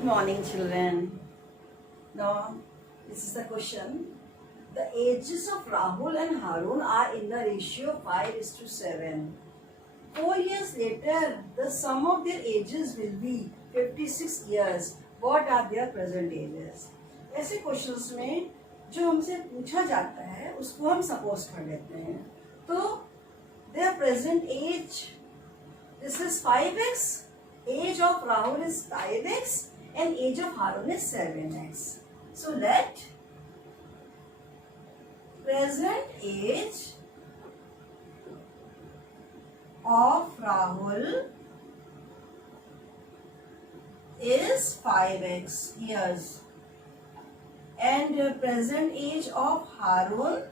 Good morning, children. Now, this is the question. The ages of Rahul and Harun are in the ratio 5:7. 4 years later, the sum of their ages will be 56 years. What are their present ages? ऐसे questions में जो हमसे पूछा जाता है उसको हम suppose कर लेते हैं. तो their present age, this is 5x. Age of Rahul is 5x and age of Harun is 7x. So let present age of Rahul is 5x years and present age of Harun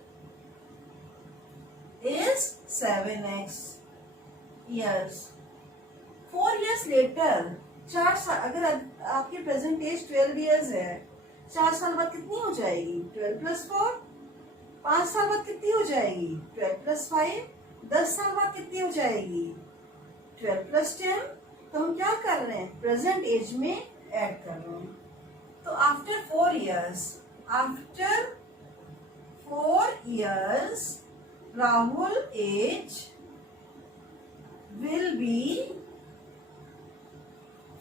is 7x years. 4 years later, 4 साल, अगर आपकी present as 12 years है, 4 साल बाद कितनी हो जाएगी? 12 + 4. 5 साल बाद कितनी हो जाएगी? 12 + 5. 10 साल बाद कितनी हो जाएगी? 12 + 10. तो हम क्या कर रहे हैं? प्रेजेंट एज में ऐड कर रहे हैं. तो after 4 years, Rahul age will be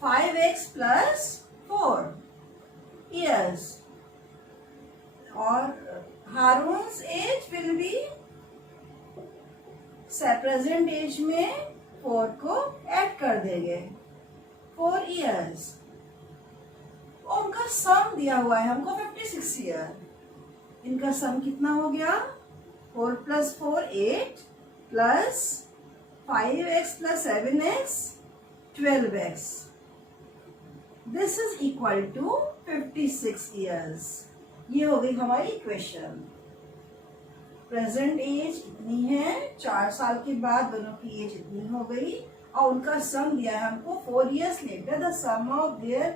5x plus 4 years और Harun's age will be present age में 4 को ऐड कर देंगे 4 years. और उनका सम दिया हुआ है हमको 56 ईयर. इनका सम कितना हो गया? 4 + 4 8 plus 5x plus 7x 12x. This is equal to 56 years. ये हो गई हमारी इक्वेशन. प्रेजेंट एज इतनी है, 4 साल के बाद दोनों की एज इतनी हो गई और उनका सम दिया है हमको 4 years later the sum of their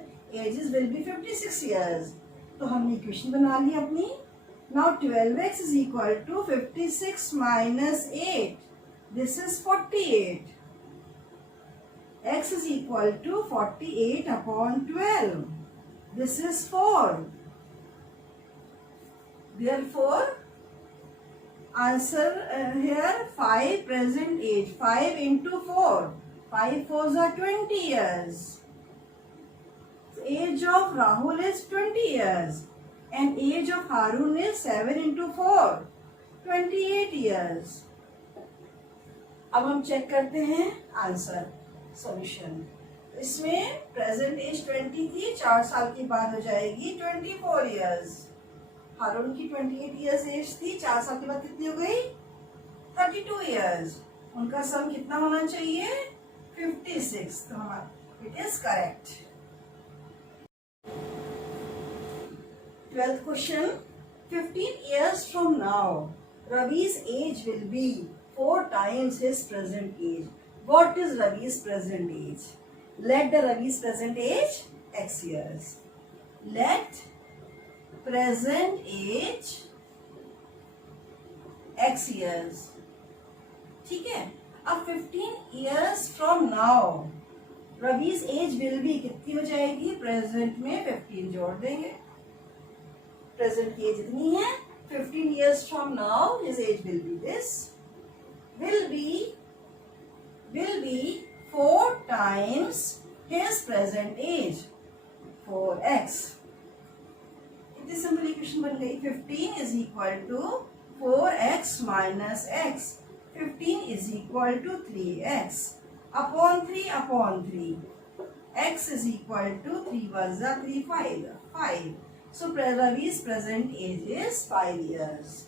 ages will be 56 years. तो हमने इक्वेशन बना ली अपनी. Now 12x is equal to 56 minus 8. This is 48. x is equal to 48 upon 12. This is 4. Therefore, answer here 5 present age. 5 into 4. 5 4s are 20 years. So, age of Rahul is 20 years. And age of Harun is 7 into 4. 28 years. अब हम check करते हैं answer. Solution. इसमें present as 20 थी, 4 साल के बाद हो जाएगी 24 years. हारून की 28 years एज थी, 4 साल के बाद कितनी हो गई? 32 years. उनका सम कितना होना चाहिए? 56. तो हमारा it is correct. 12th question. 15 years from now, Ravi's age will be 4 times his present age. What is Ravi's present age? Let the Ravi's present age x years. Let present age x years. ठीक है. अब 15 years from now, Ravi's age will be कितनी हो जाएगी? Present में 15 जोड़ देंगे. Present की एज इतनी है. 15 years from now, his age will be this. Will be 4 times his present age, 4x. इतनी सिंपल इक्वेशन बन गई. 15 is equal to 4x minus x. 15 is equal to 3x upon 3. X is equal to 3 1 3 5. So Ravi's present age is 5 years.